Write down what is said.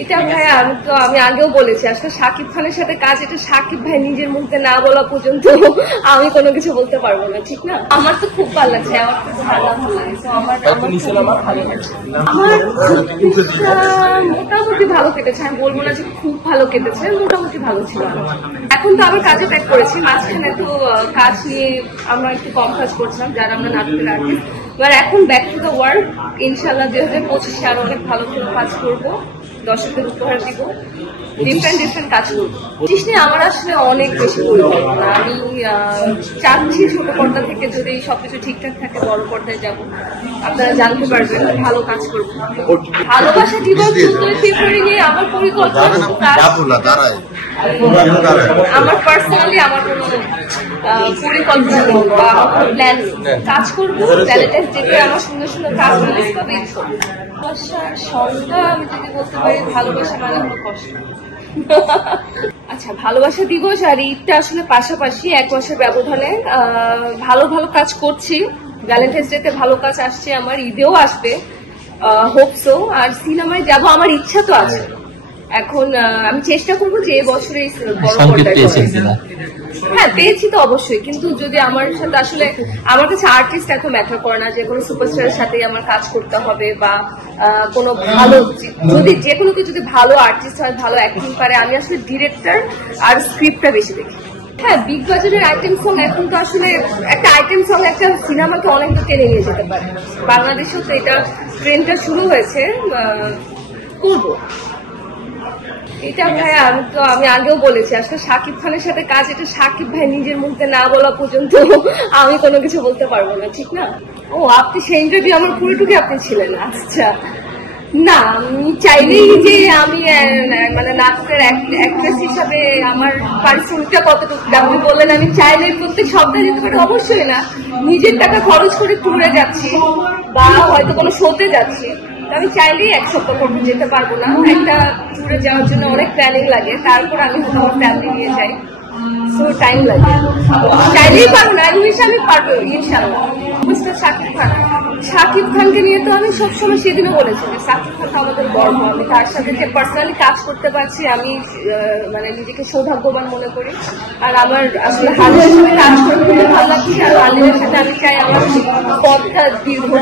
এটা ভাই আমি আগেও বলেছি, আসলে শাকিব খানের সাথে কাজ, এটা শাকিব ভাই নিজের মুখে না বলা পর্যন্ত আমি কোনো কিছু বলতে পারবো না, ঠিক না? আমার তো খুব ভালো লাগছে, আমার খুব ভালো লাগছে, আমার মোটামুটি ভালো কেটেছে। আমি বলবো না যে খুব ভালো কেটেছে, মোটামুটি ভালো ছিল। এখন তো আবার কাজে ব্যাক করেছি, মাঝখানে তো কাজ নিয়ে আমরা একটু কম কাজ করছিলাম যারা আমরা নাটকের আর্টিস্ট। এবার এখন ব্যাক টু দ্য ওয়ার্ক, ইনশাল্লাহ 2025 আরো অনেক ভালো করে কাজ করবো, দর্শকদের উপহার দিব, ডিফারেন্ট কাজ করবো। জিনিস নিয়ে আমার আসলে অনেক বেশি পরিকল্পনা। আমি চাচ্ছি ছোট পর্দা থেকে যদি সবকিছু ঠিকঠাক থাকে বড় পর্দায় যাব, আপনারা জানতে পারবেন, ভালো কাজ করবো। ভালোবাসা দিবস 14 ফেব্রুয়ারি নিয়ে আমার পরিকল্পনা, আমার পার্সোনালি আমার কোনো পরিকল্পনা নেই বা প্ল্যান নেই। কাজ করবো, ভ্যালেন্টাইন্স ডেতে আমার সুন্দর সুন্দর কাজ রিলিজ পাবে। ভালোবাসার সংজ্ঞা আমি যদি বলতে পারি, ভালোবাসা মানে হলো কষ্ট। আচ্ছা, ভালোবাসা দিবস আর ঈদটা আসলে পাশাপাশি 1 মাসের ব্যবধানে ভালো ভালো কাজ করছি। ভ্যালেন্টাইন্স ডেতে ভালো কাজ আসছে, আমার ঈদেও আসবে, হোপ সো। আর সিনেমায় যাব আমার ইচ্ছা তো আছে। এখন আমি চেষ্টা করবো যে এবছরে বড় পর্দায়। হ্যাঁ, পেয়েছি তো অবশ্যই, কিন্তু যদি আমার সাথে আসলে আমার কাছে আর্টিস্ট এখন ম্যাটার করে না, যে কোনো সুপারস্টারের সাথে আমার কাজ করতে হবে বা কোনো ভালো, যদি যে কোনো কেউ যদি ভালো আর্টিস্ট হয়, ভালো অ্যাক্টিং পারে, আমি আসলে ডিরেক্টর আর স্ক্রিপ্টটা বেশি দেখি। হ্যাঁ, বিগ বাজেটের আইটেম সং এখন তো আসলে একটা আইটেম সং একটা সিনেমাকে অনেকটা টেনে নিয়ে যেতে পারে। বাংলাদেশেও তো এটা ট্রেন্ডটা শুরু হয়েছে, করবো। এটা ভাই আমি আগেও বলেছি, আসলে শাকিব খানের সাথে কাজ, এটা শাকিব ভাই নিজের মুখে না বলা পর্যন্ত আমি কোনো কিছু বলতে পারবো না, ঠিক না? ও, আপনি সেই ইন্টারভিউ আমার পুরোটুকু আপনি ছিলেন? আচ্ছা, না, আমি চাইলেই যে আমি মানে নাটকের অ্যাক্ট্রেস হিসাবে আমার পারিশ্রমিকটা কতটুকু আপনি বললেন, আমি চাইলেই প্রত্যেক সপ্তাহে যেতে পারি? অবশ্যই না। নিজের টাকা খরচ করে ট্যুরে যাচ্ছি বা হয়তো কোনো শোতে যাচ্ছি, আমি চাইলেই 1 সপ্তাহ পর যেতে পারবো না। একটা ট্যুরে যাওয়ার জন্য অনেক প্ল্যানিং লাগে, তারপর আমি হয়তো আমার ফ্যামিলি নিয়ে যাই, সো টাইম লাগে। চাইলেই পারবো না, আমি পারবো ইনশাআল্লাহ। শাকিব খানকে নিয়ে তো আমি সবসময় সেদিনও বলেছি যে শাকিব খান আমাদের গর্ব। আমি তার সাথে যে পার্সোনালি কাজ করতে পারছি, আমি মানে নিজেকে সৌভাগ্যবান মনে করি। আর আমার আসলে হালিমের সাথে কাজ করতে ভালো লাগছে, আর হালিমের সাথে আমি চাই আমার পথটা দীর্ঘ।